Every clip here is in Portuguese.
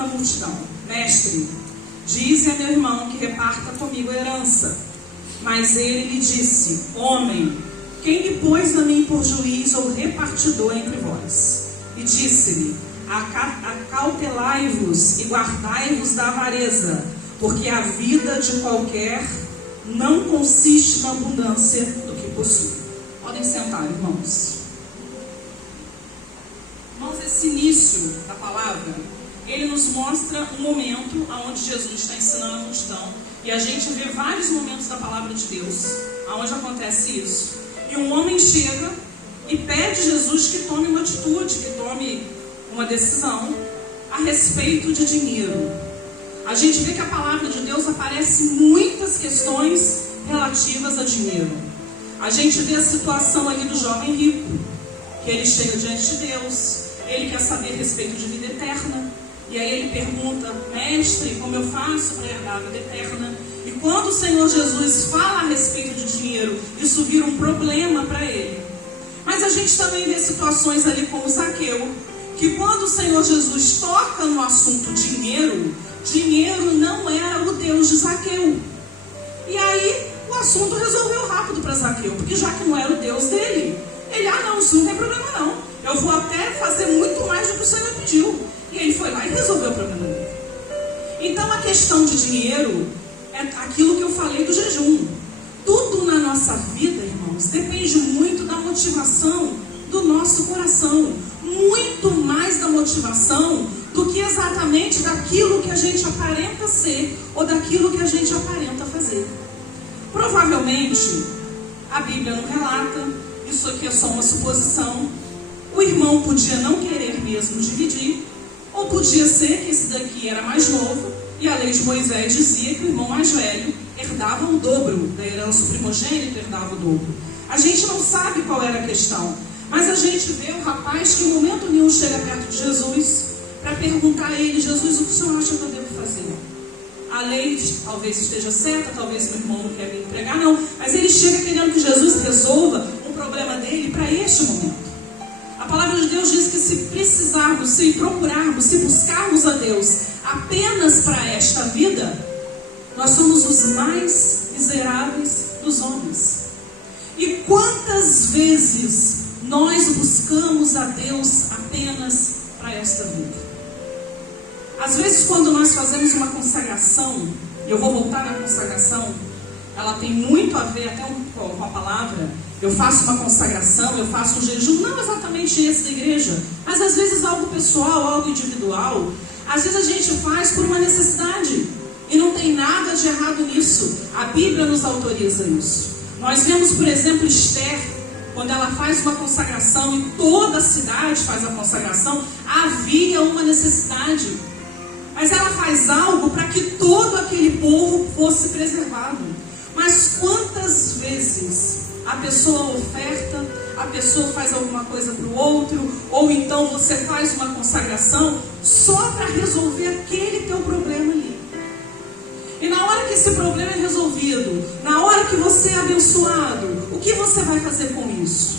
na multidão: Mestre, dize a meu irmão que reparta comigo a herança. Mas ele lhe disse: Homem, quem me pôs a mim por juiz ou repartidor entre vós? E disse-lhe: Acautelai-vos e guardai-vos da avareza, porque a vida de qualquer não consiste na abundância do que possui. Podem sentar, irmãos. Irmãos, esse início da palavra, ele nos mostra um momento onde Jesus está ensinando a multidão. E a gente vê vários momentos da palavra de Deus onde acontece isso. E um homem chega e pede a Jesus que tome uma atitude, que tome uma decisão a respeito de dinheiro. A gente vê que a palavra de Deus aparece em muitas questões relativas a dinheiro. A gente vê a situação ali do jovem rico, que ele chega diante de Deus, ele quer saber a respeito de vida eterna. E aí ele pergunta: Mestre, como eu faço para herdar a vida eterna? E quando o Senhor Jesus fala a respeito de dinheiro, isso vira um problema para ele. Mas a gente também vê situações ali como Zaqueu, que quando o Senhor Jesus toca no assunto dinheiro, dinheiro não era o Deus de Zaqueu. E aí o assunto resolveu rápido para Zaqueu, porque já que não era o Deus dele, ele: não, isso não tem problema não. Eu vou até fazer muito mais do que o Senhor pediu. E ele foi lá e resolveu o problema dele. Então a questão de dinheiro é aquilo que eu falei do jejum. Tudo na nossa vida, irmãos, depende muito da motivação do nosso coração. Muito mais da motivação do que exatamente daquilo que a gente aparenta ser ou daquilo que a gente aparenta fazer. Provavelmente, a Bíblia não relata, isso aqui é só uma suposição. O irmão podia não querer mesmo dividir, ou podia ser que esse daqui era mais novo e a lei de Moisés dizia que o irmão mais velho herdava o dobro da herança, o primogênito herdava o dobro. A gente não sabe qual era a questão, mas a gente vê o rapaz que em momento nenhum chega perto de Jesus para perguntar a ele: Jesus, o que o senhor acha que eu devo fazer? A lei talvez esteja certa, talvez meu irmão não quer me entregar, não, mas ele chega querendo que Jesus resolva o problema dele para este momento. A palavra de Deus diz que se precisarmos, se procurarmos, se buscarmos a Deus apenas para esta vida, nós somos os mais miseráveis dos homens. E quantas vezes nós buscamos a Deus apenas para esta vida? Às vezes, quando nós fazemos uma consagração, e eu vou voltar na consagração, ela tem muito a ver até com a palavra. Eu faço uma consagração, eu faço um jejum, não exatamente esse da igreja, mas às vezes algo pessoal, algo individual. Às vezes a gente faz por uma necessidade, e não tem nada de errado nisso. A Bíblia nos autoriza isso. Nós vemos, por exemplo, Esther, quando ela faz uma consagração e toda a cidade faz a consagração, havia uma necessidade. Mas ela faz algo para que todo aquele povo fosse preservado. Mas quantas vezes a pessoa oferta, a pessoa faz alguma coisa para o outro, ou então você faz uma consagração só para resolver aquele teu problema ali. E na hora que esse problema é resolvido, na hora que você é abençoado, o que você vai fazer com isso?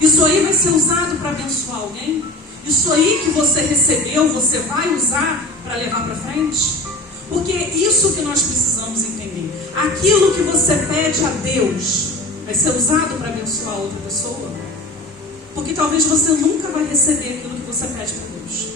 Isso aí vai ser usado para abençoar alguém? Isso aí que você recebeu, você vai usar para levar para frente? Porque é isso que nós precisamos entender. Aquilo que você pede a Deus vai ser usado para abençoar outra pessoa? Porque talvez você nunca vai receber aquilo que você pede para Deus.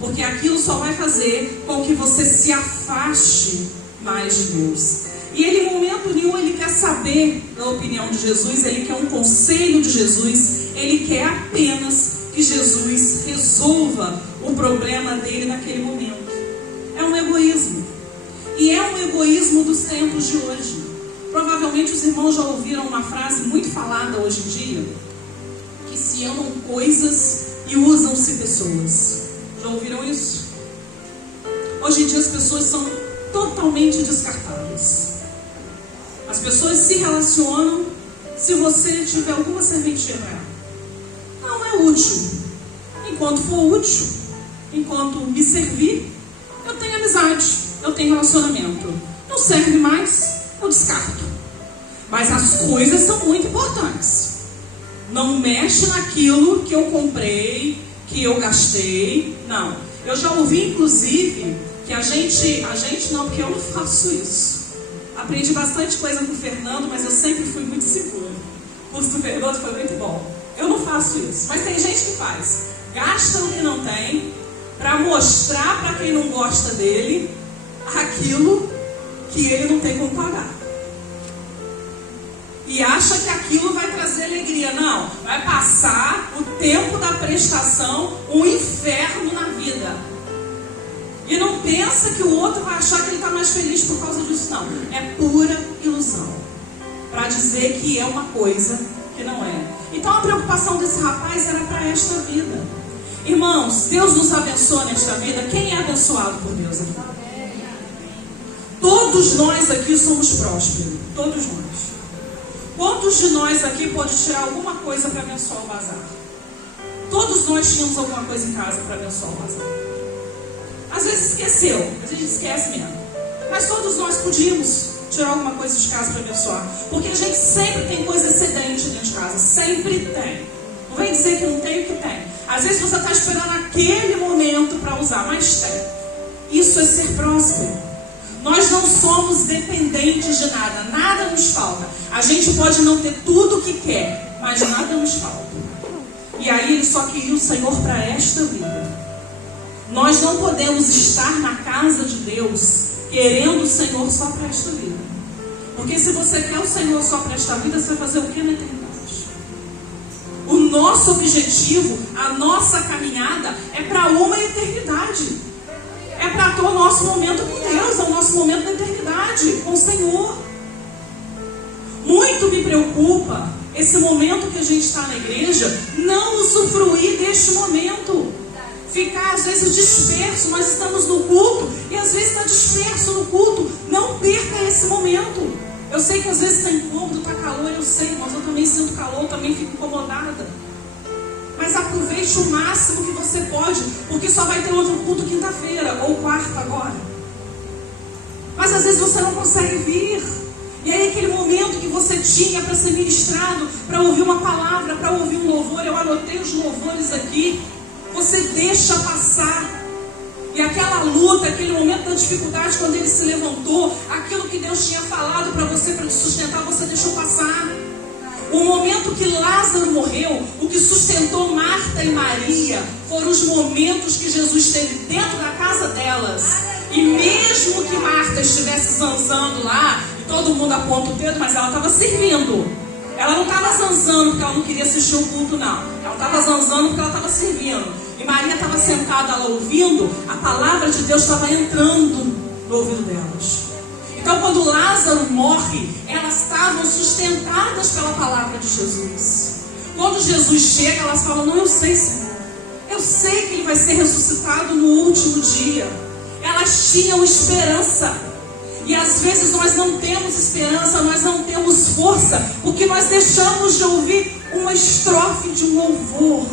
Porque aquilo só vai fazer com que você se afaste mais de Deus. E ele, em momento nenhum, ele quer saber da opinião de Jesus, ele quer um conselho de Jesus, ele quer apenas que Jesus resolva o problema dele naquele momento. É um egoísmo. E é um egoísmo dos tempos de hoje. Provavelmente os irmãos já ouviram uma frase muito falada hoje em dia, que se amam coisas e usam-se pessoas. Já ouviram isso? Hoje em dia as pessoas são totalmente descartáveis. As pessoas se relacionam se você tiver alguma serventia para ela. Não é útil. Enquanto for útil, enquanto me servir, eu tenho amizade, eu tenho relacionamento. Não serve mais, eu descarto. Mas as coisas são muito importantes. Não mexe naquilo que eu comprei, que eu gastei. Não. Eu já ouvi, inclusive, que a gente não, porque eu não faço isso. Aprendi bastante coisa com o Fernando, mas eu sempre fui muito segura. O curso do Fernando foi muito bom. Eu não faço isso, mas tem gente que faz. Gasta o que não tem para mostrar para quem não gosta dele aquilo que ele não tem como pagar. E acha que aquilo vai trazer alegria. Não, vai passar o tempo da prestação um inferno na vida. E não pensa que o outro vai achar que ele está mais feliz por causa disso, não. É pura ilusão. Para dizer que é uma coisa que não é. Então a preocupação desse rapaz era para esta vida. Irmãos, Deus nos abençoa nesta vida. Quem é abençoado por Deus aqui? Todos nós aqui somos prósperos. Todos nós. Quantos de nós aqui pode tirar alguma coisa para abençoar o bazar? Todos nós tínhamos alguma coisa em casa para abençoar o bazar. Às vezes esqueceu, a gente esquece mesmo. Mas todos nós podíamos tirar alguma coisa de casa para abençoar. Porque a gente sempre tem coisa excedente dentro de casa. Sempre tem. Não vem dizer que não tem o que tem. Às vezes você está esperando aquele momento para usar, mas tem. Isso é ser próspero. Nós não somos dependentes de nada. Nada nos falta. A gente pode não ter tudo o que quer, mas nada nos falta. E aí ele só queria o Senhor para esta vida. Nós não podemos estar na casa de Deus querendo o Senhor só para esta vida. Porque se você quer o Senhor só para esta vida, você vai fazer o que na eternidade? O nosso objetivo, a nossa caminhada é para uma eternidade. É para o nosso momento com Deus, é o nosso momento da eternidade com o Senhor. Muito me preocupa esse momento que a gente está na igreja, não usufruir deste momento. Ficar às vezes disperso. Nós estamos no culto e às vezes está disperso no culto. Não perca esse momento. Eu sei que às vezes está incômodo, está calor, eu sei, mas eu também sinto calor, também fico incomodada. Mas aproveite o máximo que você pode, porque só vai ter outro culto quinta-feira ou quarta agora. Mas às vezes você não consegue vir. E aí aquele momento que você tinha para ser ministrado, para ouvir uma palavra, para ouvir um louvor, eu anotei os louvores aqui, você deixa passar. E aquela luta, aquele momento da dificuldade, quando ele se levantou, aquilo que Deus tinha falado para você, para te sustentar, você deixou passar. O momento que Lázaro morreu, o que sustentou Marta e Maria, foram os momentos que Jesus esteve dentro da casa delas. E mesmo que Marta estivesse zanzando lá, e todo mundo aponta o dedo, mas ela estava servindo. Ela não estava zanzando porque ela não queria assistir o culto, não. Ela estava zanzando porque ela estava servindo. E Maria estava sentada lá ouvindo, a palavra de Deus estava entrando no ouvido delas. Então quando Lázaro morre, elas estavam sustentadas pela palavra de Jesus. Quando Jesus chega, elas falam, não, eu sei, Senhor. Eu sei que Ele vai ser ressuscitado no último dia. Elas tinham esperança. E às vezes nós não temos esperança, nós não temos força, porque nós deixamos de ouvir uma estrofe de um louvor.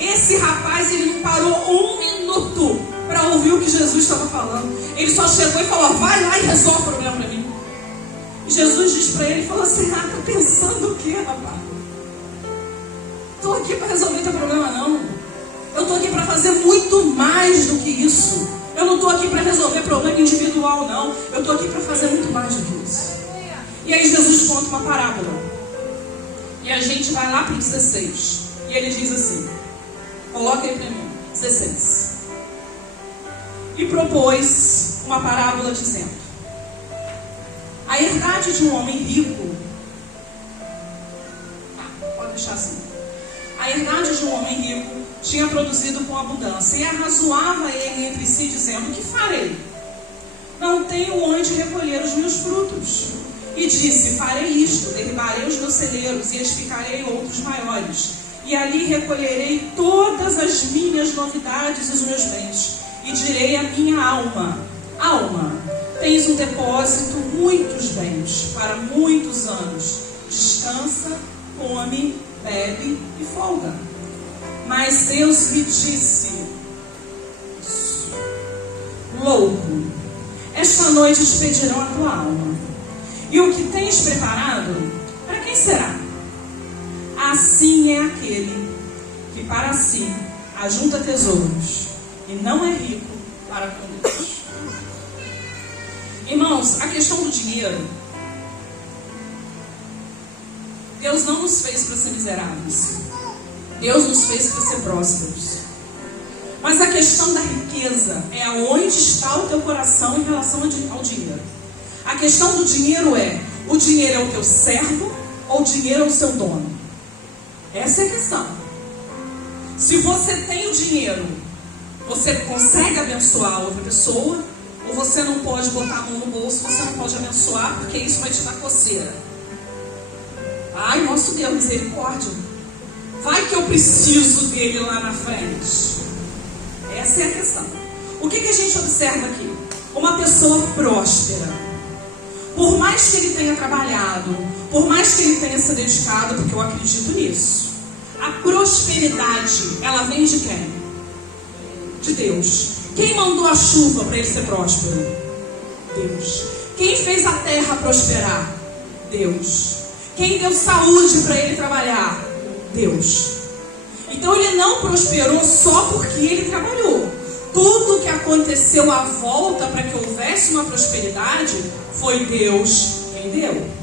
Esse rapaz, ele não parou um minuto para ouvir o que Jesus estava falando. Ele só chegou e falou, vai lá e resolve o problema para mim. E Jesus diz para ele, falou assim, tá pensando o quê, rapaz? Estou aqui para resolver teu problema, não. Eu estou aqui para fazer muito mais do que isso. Eu não estou aqui para resolver problema individual, não. Eu estou aqui para fazer muito mais do que isso. E aí Jesus conta uma parábola. E a gente vai lá para o 16. E ele diz assim, coloca aí para mim, 16. E propôs uma parábola dizendo, a herdade de um homem rico, pode deixar assim, a herdade de um homem rico tinha produzido com abundância, e arrazoava ele entre si, dizendo, o que farei? Não tenho onde recolher os meus frutos. E disse, farei isto, derribarei os meus celeiros, e edificarei outros maiores, e ali recolherei todas as minhas novidades e os meus bens, e direi à minha alma, alma, tens um depósito, muitos bens, para muitos anos, descansa, come, bebe e folga. Mas Deus lhe disse, louco, esta noite te pedirão a tua alma, e o que tens preparado, para quem será? Assim é aquele que para si ajunta tesouros e não é rico para com Deus. Irmãos, a questão do dinheiro, Deus não nos fez para ser miseráveis. Deus nos fez para ser prósperos. Mas a questão da riqueza é aonde está o teu coração em relação ao dinheiro. A questão do dinheiro é: o dinheiro é o teu servo ou o dinheiro é o seu dono? Essa é a questão. Se você tem o dinheiro, você consegue abençoar outra pessoa, ou você não pode botar a mão no bolso, você não pode abençoar, porque isso vai te dar coceira. Ai, nosso Deus, misericórdia. Vai que eu preciso dele lá na frente. Essa é a questão. O que a gente observa aqui? Uma pessoa próspera, por mais que ele tenha trabalhado, por mais que ele tenha se dedicado, porque eu acredito nisso, a prosperidade, ela vem de quem? De Deus. Quem mandou a chuva para ele ser próspero? Deus. Quem fez a terra prosperar? Deus. Quem deu saúde para ele trabalhar? Deus. Então ele não prosperou só porque ele trabalhou. Tudo que aconteceu à volta para que houvesse uma prosperidade foi Deus quem deu.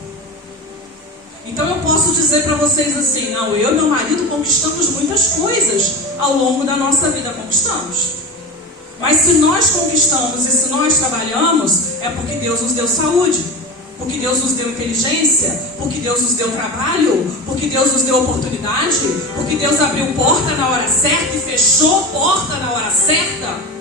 Então eu posso dizer para vocês assim: não, eu e meu marido conquistamos muitas coisas ao longo da nossa vida, conquistamos. Mas se nós conquistamos e se nós trabalhamos, é porque Deus nos deu saúde, porque Deus nos deu inteligência, porque Deus nos deu trabalho, porque Deus nos deu oportunidade, porque Deus abriu porta na hora certa e fechou porta na hora certa.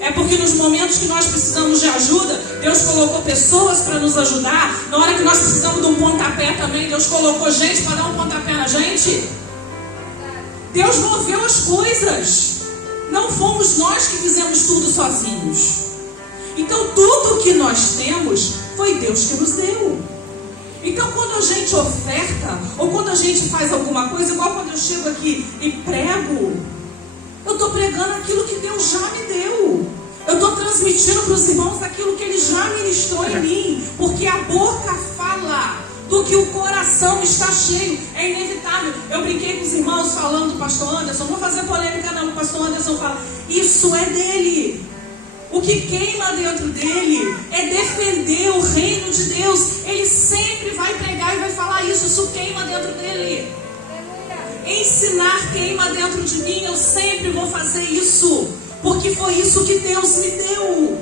É porque nos momentos que nós precisamos de ajuda, Deus colocou pessoas para nos ajudar. Na hora que nós precisamos de um pontapé também, Deus colocou gente para dar um pontapé na gente. Deus moveu as coisas. Não fomos nós que fizemos tudo sozinhos. Então tudo que nós temos foi Deus que nos deu. Então quando a gente oferta, ou quando a gente faz alguma coisa, igual quando eu chego aqui e prego, eu estou pregando aquilo que Deus já me deu. Eu estou transmitindo para os irmãos aquilo que Ele já ministrou em mim. Porque a boca fala do que o coração está cheio. É inevitável. Eu brinquei com os irmãos falando do pastor Anderson. Não vou fazer polêmica não. O pastor Anderson fala: isso é dele. O que queima dentro dele é defender o reino de Deus. Ele sempre vai pregar e vai falar isso. Isso queima dentro dele. Ensinar queima dentro de mim. Eu sempre vou fazer isso, porque foi isso que Deus me deu.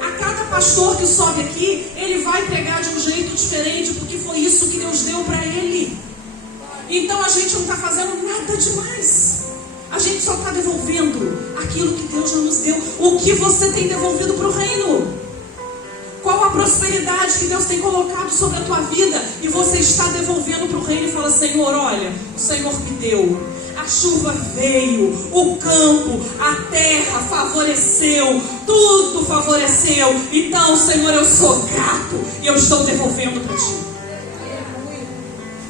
A cada pastor que sobe aqui, ele vai pregar de um jeito diferente, porque foi isso que Deus deu para ele. Então a gente não está fazendo nada demais. A gente só está devolvendo aquilo que Deus já nos deu. O que você tem devolvido para o reino? Qual a prosperidade que Deus tem colocado sobre a tua vida e você está devolvendo para o reino e fala: Senhor, olha, o Senhor me deu. A chuva veio, o campo, a terra favoreceu, tudo favoreceu. Então, Senhor, eu sou grato e eu estou devolvendo para ti.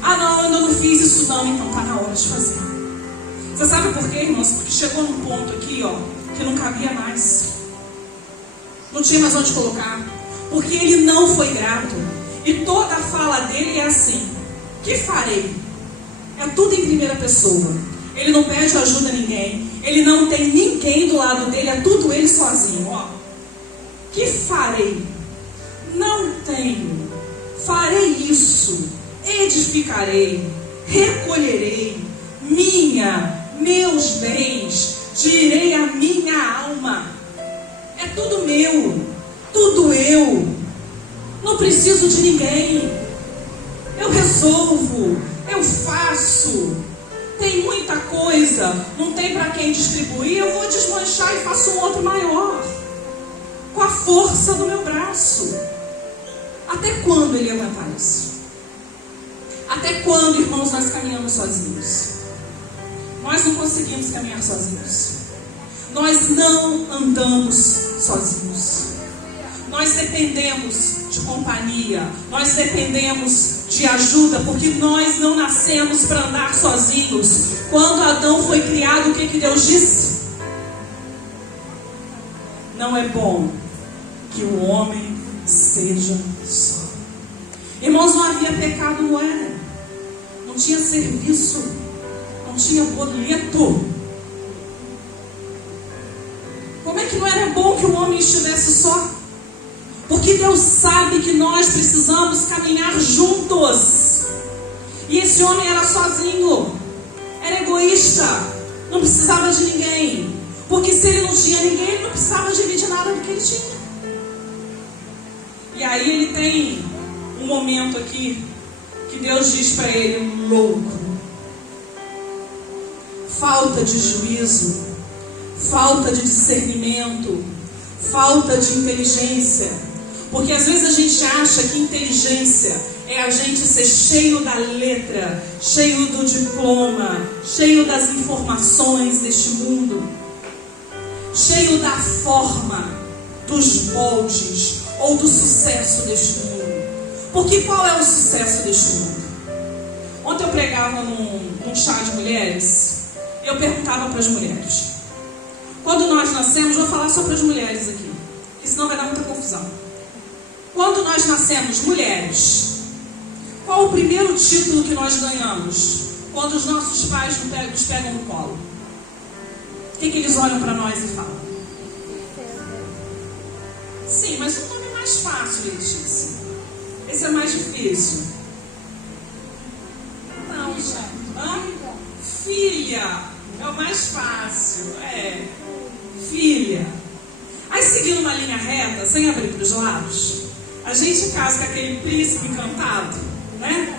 Ah, não, eu não fiz isso não, então está na hora de fazer. Você sabe por quê, irmãos? Porque chegou num ponto aqui, ó, que não cabia mais. Não tinha mais onde colocar. Porque ele não foi grato. E toda a fala dele é assim: que farei? É tudo em primeira pessoa. Ele não pede ajuda a ninguém. Ele não tem ninguém do lado dele. É tudo ele sozinho, ó. Que farei? Não tenho. Farei isso. Edificarei. Recolherei. Meus bens. Direi a minha alma. É tudo meu. Tudo eu. Não preciso de ninguém. Eu resolvo. Eu faço. Tem muita coisa, não tem para quem distribuir, eu vou desmanchar e faço um outro maior, com a força do meu braço. Até quando ele ia aguentar isso? Até quando, irmãos, nós caminhamos sozinhos? Nós não conseguimos caminhar sozinhos. Nós não andamos sozinhos. Nós dependemos de companhia, nós dependemos de ajuda, porque nós não nascemos para andar sozinhos. Quando Adão foi criado, o que Deus disse? Não é bom que o homem seja só. Irmãos, não havia pecado no Éden, não tinha serviço, não tinha boleto, Como é que não era bom que o homem estivesse só? Porque Deus sabe que nós precisamos caminhar juntos. E esse homem era sozinho, era egoísta, não precisava de ninguém. Porque se ele não tinha ninguém, ele não precisava dividir nada do que ele tinha. E aí ele tem um momento aqui que Deus diz para ele: louco, falta de juízo, falta de discernimento, falta de inteligência. Porque às vezes a gente acha que inteligência é a gente ser cheio da letra, cheio do diploma, cheio das informações deste mundo, cheio da forma, dos moldes ou do sucesso deste mundo. Porque qual é o sucesso deste mundo? Ontem eu pregava num chá de mulheres e eu perguntava para as mulheres: quando nós nascemos, vou falar só para as mulheres aqui, porque senão vai dar muita confusão. Quando nós nascemos mulheres, qual o primeiro título que nós ganhamos quando os nossos pais nos pegam no colo? O que eles olham para nós e falam? Sim, mas o nome é mais fácil, Letícia. Esse é mais difícil. Não, gente. Filha é o mais fácil. Filha. Aí, seguindo uma linha reta, sem abrir para os lados, a gente casa com aquele príncipe encantado, né?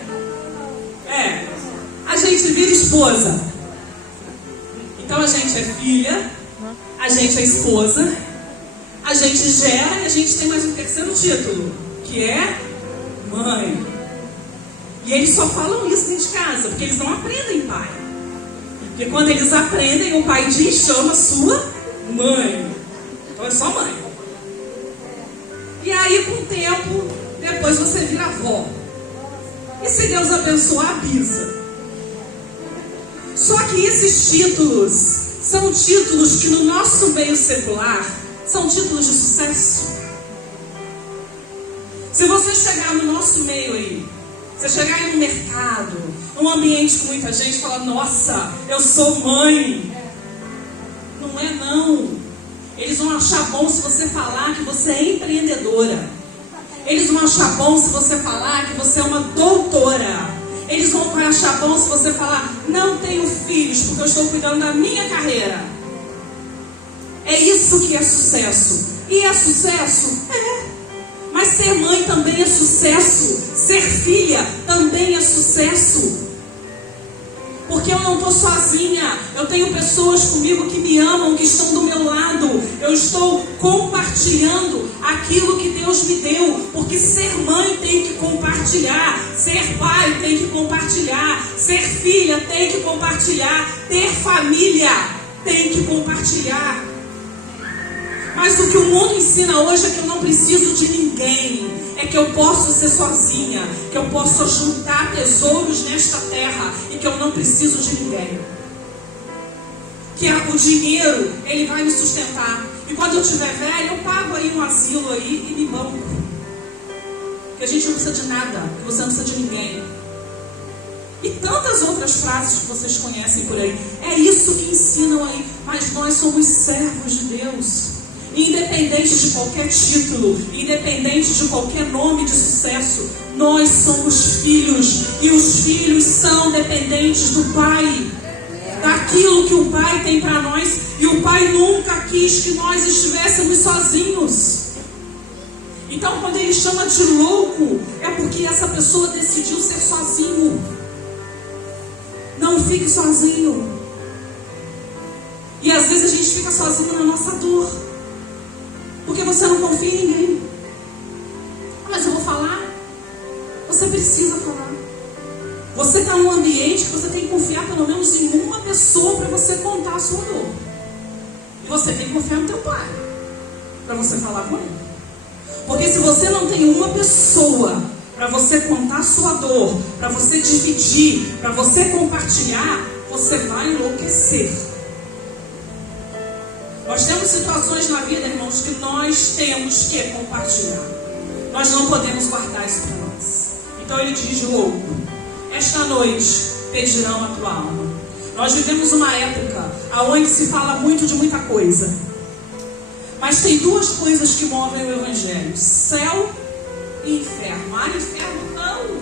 A gente vira esposa. Então a gente é filha, a gente é esposa, a gente gera e a gente tem mais um terceiro título, que é mãe. E eles só falam isso dentro de casa, porque eles não aprendem pai. Porque quando eles aprendem, o pai diz, chama sua mãe. Então é só mãe. E aí, com o tempo, depois você vira avó. E se Deus abençoar, a bisa. Só que esses títulos são títulos que no nosso meio secular são títulos de sucesso. Se você chegar no nosso meio aí, você chegar aí no mercado, num ambiente com muita gente, falar: nossa, eu sou mãe. Não é não. Eles vão achar bom se você falar que você é empreendedora. Eles vão achar bom se você falar que você é uma doutora. Eles vão achar bom se você falar: não tenho filhos porque eu estou cuidando da minha carreira. É isso que é sucesso. E é sucesso? Mas ser mãe também é sucesso. Ser filha também é sucesso. Porque eu não estou sozinha. Eu tenho pessoas comigo que me amam, que estão do meu lado. Eu estou compartilhando aquilo que Deus me deu. Porque ser mãe tem que compartilhar. Ser pai tem que compartilhar. Ser filha tem que compartilhar. Ter família tem que compartilhar. Mas o que o mundo ensina hoje é que eu não preciso de ninguém. É que eu posso ser sozinha. Que eu posso juntar tesouros nesta terra. E que eu não preciso de ninguém. Que o dinheiro, ele vai me sustentar. E quando eu estiver velho, eu pago aí um asilo aí e me banco. Que a gente não precisa de nada. Que você não precisa de ninguém. E tantas outras frases que vocês conhecem por aí. É isso que ensinam aí. Mas nós somos servos de Deus. Independente de qualquer título, independente de qualquer nome de sucesso, nós somos filhos. E os filhos são dependentes do Pai. Daquilo que o Pai tem para nós. E o Pai nunca quis que nós estivéssemos sozinhos. Então quando ele chama de louco, é porque essa pessoa decidiu ser sozinho. Não fique sozinho. E às vezes a gente fica sozinho na nossa dor. Porque você não confia em ninguém. Mas eu vou falar. Você precisa falar. Você está num ambiente que você tem que confiar pelo menos em uma pessoa para você contar a sua dor. E você tem que confiar no teu pai para você falar com ele. Porque se você não tem uma pessoa para você contar a sua dor, para você dividir, para você compartilhar, você vai enlouquecer. Nós temos situações na vida, irmãos, que nós temos que compartilhar. Nós não podemos guardar isso para nós. Então ele diz: louco, esta noite pedirão a tua alma. Nós vivemos uma época onde se fala muito de muita coisa. Mas tem duas coisas que movem o Evangelho: céu e inferno. Ah, inferno não.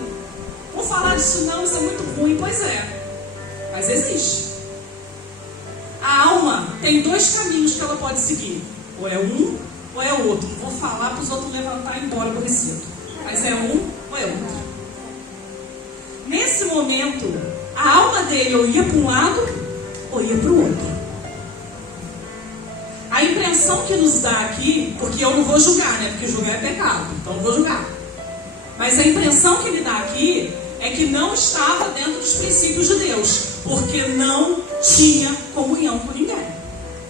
Vou falar disso não, isso é muito ruim. Pois é, mas existe. A alma tem dois caminhos que ela pode seguir. Ou é um, ou é outro. Vou falar para os outros levantar e ir embora aborrecido. Mas é um ou é outro. Nesse momento, a alma dele ou ia para um lado, ou ia para o outro. A impressão que nos dá aqui, porque eu não vou julgar, né? Porque julgar é pecado, então não vou julgar. Mas a impressão que me dá aqui é que não estava dentro dos princípios de Deus, porque não tinha comunhão com ninguém.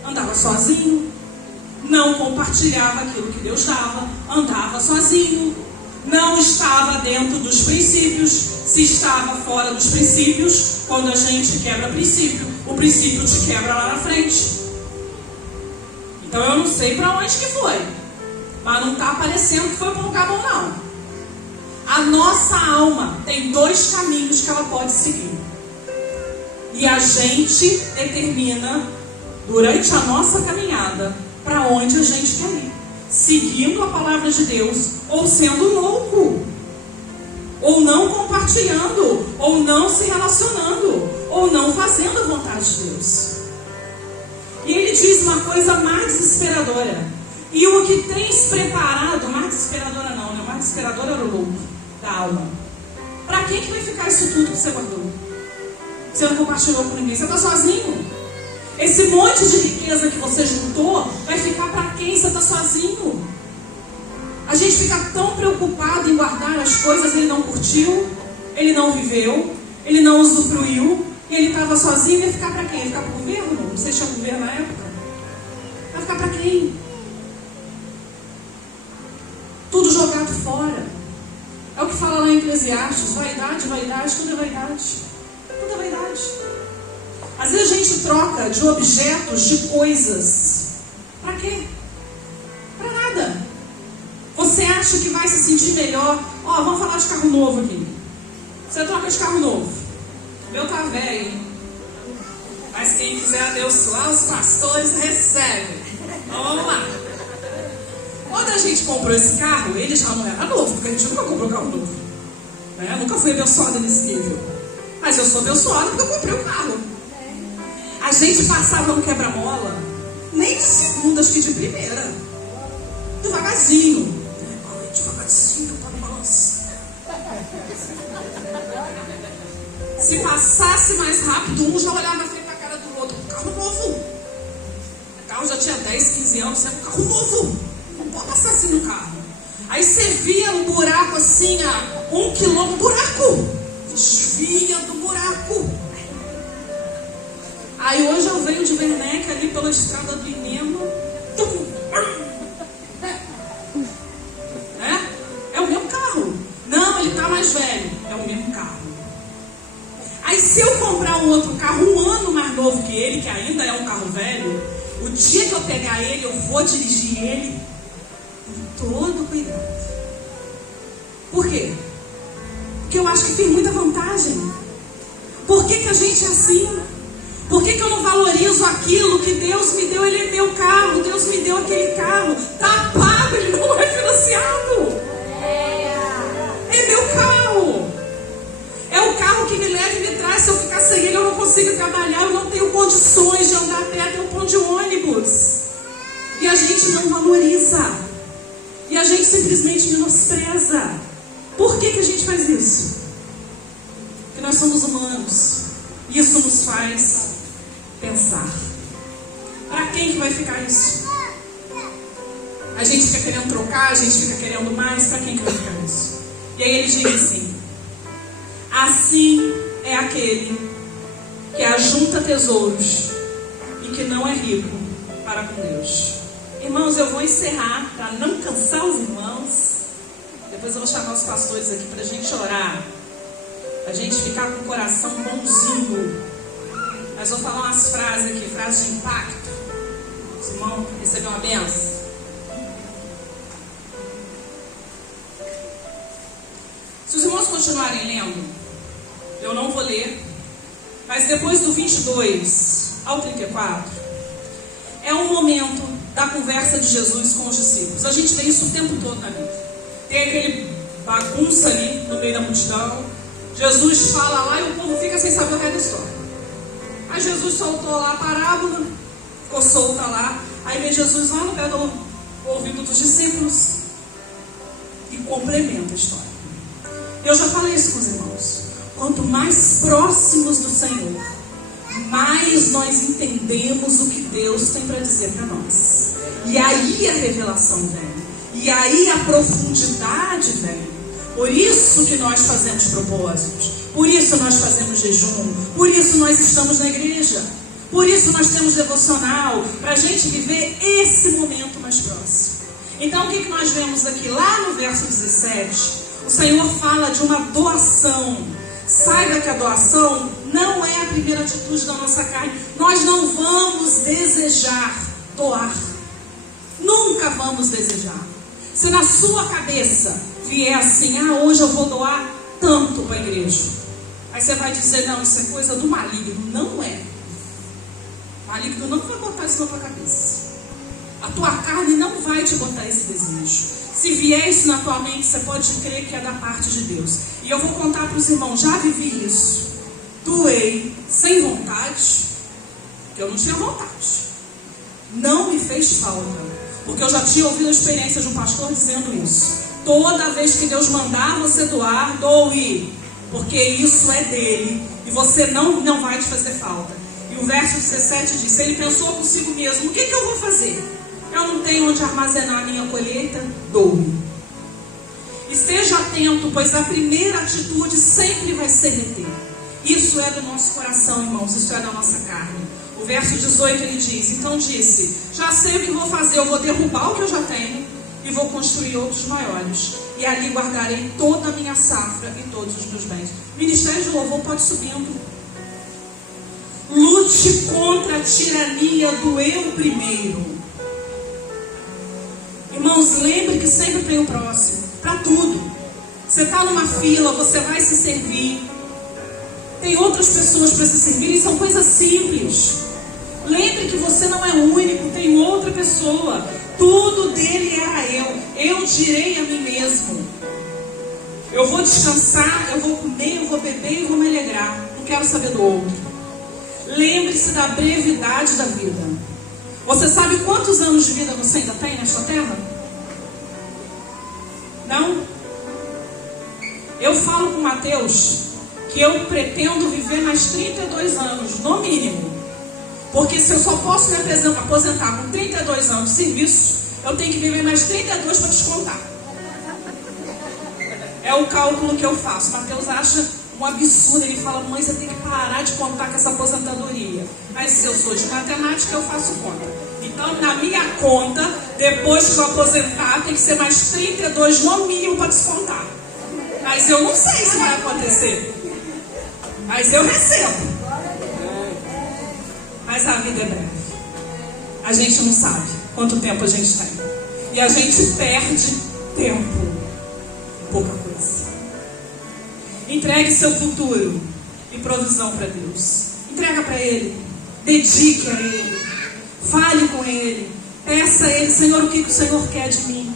Andava sozinho, não compartilhava aquilo que Deus dava, andava sozinho, não estava dentro dos princípios. Se estava fora dos princípios, quando a gente quebra princípio, o princípio te quebra lá na frente. Então eu não sei para onde que foi, mas não está aparecendo que foi para um lugar bom não. A nossa alma tem dois caminhos que ela pode seguir. E a gente determina, durante a nossa caminhada, para onde a gente quer ir. Seguindo a palavra de Deus, ou sendo louco, ou não compartilhando, ou não se relacionando, ou não fazendo a vontade de Deus. E ele diz uma coisa mais desesperadora. E o que tens preparado, mais desesperadora não, né? O mais desesperador era o louco da alma. Para que vai ficar isso tudo que você guardou? Você não compartilhou com ninguém, você está sozinho. Esse monte de riqueza que você juntou vai ficar para quem? Você está sozinho. A gente fica tão preocupado em guardar as coisas. Ele não curtiu, ele não viveu, ele não usufruiu, e ele estava sozinho. Ia ficar para quem? Ia ficar para o governo? Não sei se tinha governo na época. Vai ficar para quem? Tudo jogado fora. É o que fala lá em Eclesiastes: vaidade, vaidade, tudo é vaidade. Tudo é vaidade. Às vezes a gente troca de objetos, de coisas. Para quê? Para nada. Você acha que vai se sentir melhor? Ó, vamos falar de carro novo aqui. Você troca de carro novo. O meu tá velho, hein? Mas quem quiser a Deus lá, os pastores recebem. Então vamos lá. Quando a gente comprou esse carro, ele já não era novo, porque a gente nunca comprou carro novo. Né? Eu nunca fui abençoada nesse nível. Mas eu sou abençoada porque eu comprei o carro. A gente passava no quebra-mola, nem de segunda, acho que de primeira. Devagarzinho. Devagarzinho para o balanço. Se passasse mais rápido, um já olhava na frente da cara do outro. Carro novo. O carro já tinha 10, 15 anos. É um carro novo. Não pode passar assim no carro. Aí você via um buraco assim, a 1 quilômetro. Buraco. Desvia do buraco. Aí hoje eu venho de Werneck ali pela estrada do Inema. É o mesmo carro. Não, ele está mais velho. É o mesmo carro. Aí se eu comprar um outro carro 1 ano mais novo que ele, que ainda é um carro velho, o dia que eu pegar ele, eu vou dirigir ele com todo cuidado. Por quê? Porque eu acho que tem muita vantagem. Por que a gente é assim? Por que eu não valorizo aquilo que Deus me deu? Ele é meu carro, Deus me deu aquele carro. Está pago, ele não é financiado. É meu carro. É o carro que me leva e me traz. Se eu ficar sem ele, eu não consigo trabalhar. Eu não tenho condições de andar a pé até o ponto de ônibus. E a gente não valoriza. E a gente simplesmente menospreza. Por que a gente faz isso? Porque nós somos humanos. Isso nos faz pensar. Para quem que vai ficar isso? A gente fica querendo trocar, a gente fica querendo mais. Para quem que vai ficar isso? E aí ele diz assim: assim é aquele que ajunta tesouros e que não é rico para com Deus. Irmãos, eu vou encerrar para não cansar os irmãos. Depois eu vou chamar os pastores aqui para a gente orar, para a gente ficar com o coração bonzinho. Mas vou falar umas frases aqui, frases de impacto. Os irmãos receberam uma benção. Se os irmãos continuarem lendo, eu não vou ler, mas depois do 22 ao 34, é um momento da da conversa de Jesus com os discípulos. A gente vê isso o tempo todo na Bíblia. Tem aquele bagunça ali no meio da multidão. Jesus fala lá e o povo fica sem saber o resto da história. Aí Jesus soltou lá a parábola, ficou solta lá. Aí vem Jesus lá no pé do ouvido dos discípulos e complementa a história. Eu já falei isso com os irmãos. Quanto mais próximos do Senhor, mais nós entendemos o que Deus tem para dizer para nós. E aí a revelação vem. E aí a profundidade vem. Por isso que nós fazemos propósitos. Por isso nós fazemos jejum. Por isso nós estamos na igreja. Por isso nós temos devocional. Para a gente viver esse momento mais próximo. Então o que nós vemos aqui? Lá no verso 17, o Senhor fala de uma doação. Saiba que a doação não é a primeira atitude da nossa carne. Nós não vamos desejar doar. Nunca vamos desejar. Se na sua cabeça vier assim, hoje eu vou doar tanto para a igreja. Aí você vai dizer, não, isso é coisa do maligno. Não é. O maligno não vai botar isso na tua cabeça. A tua carne não vai te botar esse desejo. Se vier isso na tua mente, você pode crer que é da parte de Deus. E eu vou contar para os irmãos, já vivi isso. Doei sem vontade, porque eu não tinha vontade. Não me fez falta. Porque eu já tinha ouvido a experiência de um pastor dizendo isso. Toda vez que Deus mandar você doar, doe. Porque isso é dele. E você não vai te fazer falta. E o verso 17 diz, ele pensou consigo mesmo, o que eu vou fazer? Eu não tenho onde armazenar a minha colheita, doe. Esteja atento, pois a primeira atitude sempre vai ser reter. Isso é do nosso coração, irmãos, isso é da nossa carne. O verso 18 ele diz, então disse, já sei o que vou fazer, eu vou derrubar o que eu já tenho e vou construir outros maiores. E ali guardarei toda a minha safra e todos os meus bens. O ministério de louvor pode ir subindo. Lute contra a tirania do eu primeiro. Irmãos, lembre que sempre tem o próximo. Para tudo. Você está numa fila, você vai se servir. Tem outras pessoas para se servirem, são coisas simples. Lembre que você não é único, tem outra pessoa. Tudo dele era eu. Eu direi a mim mesmo. Eu vou descansar, eu vou comer, eu vou beber e vou me alegrar. Não quero saber do outro. Lembre-se da brevidade da vida. Você sabe quantos anos de vida você ainda tem nesta terra? Não? Eu falo com o Mateus que eu pretendo viver mais 32 anos, no mínimo. Porque se eu só posso me aposentar com 32 anos de serviço, eu tenho que viver mais 32 para descontar. É o cálculo que eu faço. Mateus acha um absurdo. Ele fala, mãe, você tem que parar de contar com essa aposentadoria. Mas se eu sou de matemática, eu faço conta. Então, na minha conta, depois que eu aposentar, tem que ser mais 32 no mínimo para descontar. Mas eu não sei se vai acontecer. Mas eu recebo. Mas a vida é breve. A gente não sabe quanto tempo a gente tem. E a gente perde tempo. Pouca coisa. Entregue seu futuro e provisão para Deus. Entrega para Ele. Dedique a Ele. Fale com Ele. Peça a Ele, Senhor, o que o Senhor quer de mim?